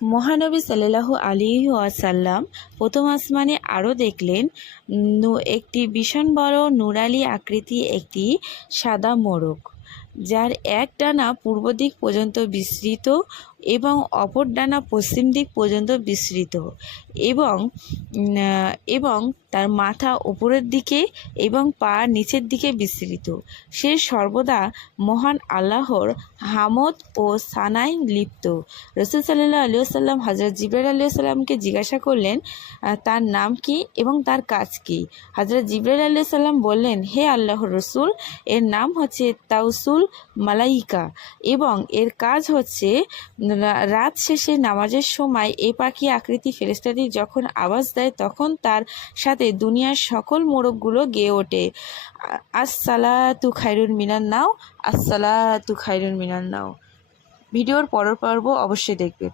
মহানবী সাল্লাল্লাহু আলাইহি ওয়াসাল্লাম প্রথম আসমানে আরও দেখলেন একটি ভীষণ বড় নুরালি আকৃতি একটি সাদা মোরগ, যার এক ডানা পূর্ব দিক পর্যন্ত বিস্তৃত এবং অপর ডানা পশ্চিম দিক পর্যন্ত বিস্তৃত এবং এবং তার মাথা উপরের দিকে এবং পা নিচের দিকে বিস্তৃত। সে সর্বদা মহান আল্লাহর হামদ ও সানায় লিপ্ত। রাসূল সাল্লাল্লাহু আলাইহি ওয়াসাল্লাম হযরত জিবরাইল আলাইহিস সালামকে জিজ্ঞাসা করলেন তার নাম কি এবং তার কাজ কি। হযরত জিবরাইল আলাইহিস সালাম বললেন, হে আল্লাহর রসুল, এর নাম হচ্ছে তাওসুল মালাইকা এবং এর কাজ হচ্ছে রাত শেষে নামাজের সময় এ পাখি আকৃতি ফেরেশতাটি যখন আওয়াজ দেয় তখন তার সাথে দুনিয়ার সকল মোরগগুলো গেয়ে ওঠে, আসসালাতু খায়রুন মিনান নাও, আসসালাতু খায়রুন মিনান নাও। ভিডিওর পরের পর্ব অবশ্যই দেখবে।